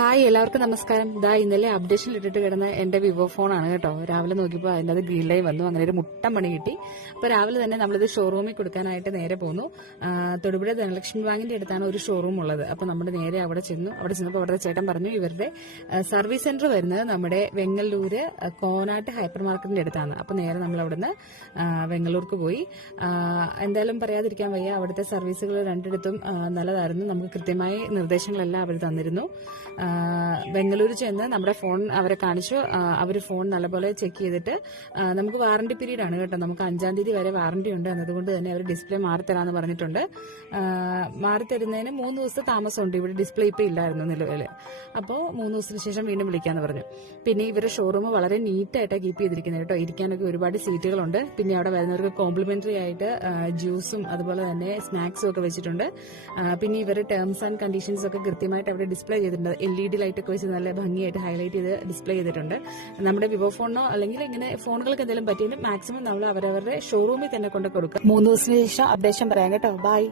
Hi, എല്ലാവർക്കും നമസ്കാരം. ഇന്നലെ അപ്ഡേഷൻ ഇട്ടിട്ട് കിടന്ന എന്റെ വിവോ ഫോണാണ് കേട്ടോ. രാവിലെ നോക്കിയപ്പോൾ അതിൻ്റെ അത് ഗ്രീൻ ലൈൻ വന്നു. അങ്ങനെ ഒരു മുട്ടം പണി കിട്ടി. അപ്പോൾ രാവിലെ തന്നെ നമ്മളിത് ഷോറൂമിൽ കൊടുക്കാനായിട്ട് നേരെ പോന്നു. തൊടുപുഴ ധനലക്ഷ്മി ബാങ്കിന്റെ അടുത്താണ് ഒരു ഷോറൂം ഉള്ളത്. അപ്പോൾ നമ്മൾ നേരെ അവിടെ ചെന്നപ്പോൾ അവിടുത്തെ ചേട്ടൻ പറഞ്ഞു ഇവരുടെ സർവീസ് സെന്റർ വരുന്നത് നമ്മുടെ വെങ്ങല്ലൂര് കോനാട്ട് ഹൈപ്പർ മാർക്കറ്റിന്റെ അടുത്താണ്. അപ്പോൾ നേരെ നമ്മൾ അവിടുന്ന് വെങ്ങല്ലൂർക്ക് പോയി. എന്തായാലും പറയാതിരിക്കാൻ വയ്യ, അവിടുത്തെ സർവീസുകൾ രണ്ടിടത്തും നല്ലതായിരുന്നു. നമുക്ക് കൃത്യമായ നിർദ്ദേശങ്ങളെല്ലാം അവർ തന്നിരുന്നു. ബംഗളൂരു ചെന്ന് നമ്മുടെ ഫോൺ അവരെ കാണിച്ചു. അവർ ഫോൺ നല്ലപോലെ ചെക്ക് ചെയ്തിട്ട് നമുക്ക് വാറണ്ടി പീരീഡ് ആണ് കേട്ടോ. നമുക്ക് 5-ാം തീയതി വരെ വാറണ്ടി ഉണ്ട്. എന്നതുകൊണ്ട് തന്നെ അവർ ഡിസ്പ്ലേ മാറിത്തരാന്ന് പറഞ്ഞിട്ടുണ്ട്. മാറിത്തരുന്നതിന് 3 ദിവസത്തെ താമസമുണ്ട്. ഇവിടെ ഡിസ്പ്ലേ ഇപ്പം ഇല്ലായിരുന്നു നിലവിൽ. അപ്പോൾ 3 ദിവസത്തിന് ശേഷം വീണ്ടും വിളിക്കാന്ന് പറഞ്ഞു. പിന്നെ ഇവരുടെ ഷോറൂം വളരെ നീറ്റായിട്ടാണ് കീപ്പ് ചെയ്തിരിക്കുന്നത് കേട്ടോ. ഇരിക്കാനൊക്കെ ഒരുപാട് സീറ്റുകളുണ്ട്. പിന്നെ അവിടെ വരുന്നവർക്ക് കോംപ്ലിമെന്ററി ആയിട്ട് ജ്യൂസും അതുപോലെ തന്നെ സ്നാക്സും ഒക്കെ വെച്ചിട്ടുണ്ട്. പിന്നെ ഇവരുടെ ടേംസ് ആൻഡ് കണ്ടീഷൻസ് ഒക്കെ കൃത്യമായിട്ട് അവിടെ ഡിസ്പ്ലേ ചെയ്തിട്ടുണ്ട്. LED ലൈറ്റ് ഒക്കെ വെച്ച് നല്ല ഭംഗിയായിട്ട് ഹൈലൈറ്റ് ചെയ്ത് ഡിസ്പ്ലേ ചെയ്തിട്ടുണ്ട്. നമ്മുടെ വിവോ ഫോണിനോ അല്ലെങ്കിൽ ഇങ്ങനെ ഫോണുകൾക്ക് എന്തെങ്കിലും പറ്റിയെങ്കിൽ മാക്സിമം നമ്മൾ അവരവരുടെ ഷോറൂമിൽ തന്നെ കൊണ്ട് കൊടുക്കുക. 3 ദിവസത്തിന് ശേഷം അപ്ഡേഷൻ പറയാം കേട്ടോ. ബൈ.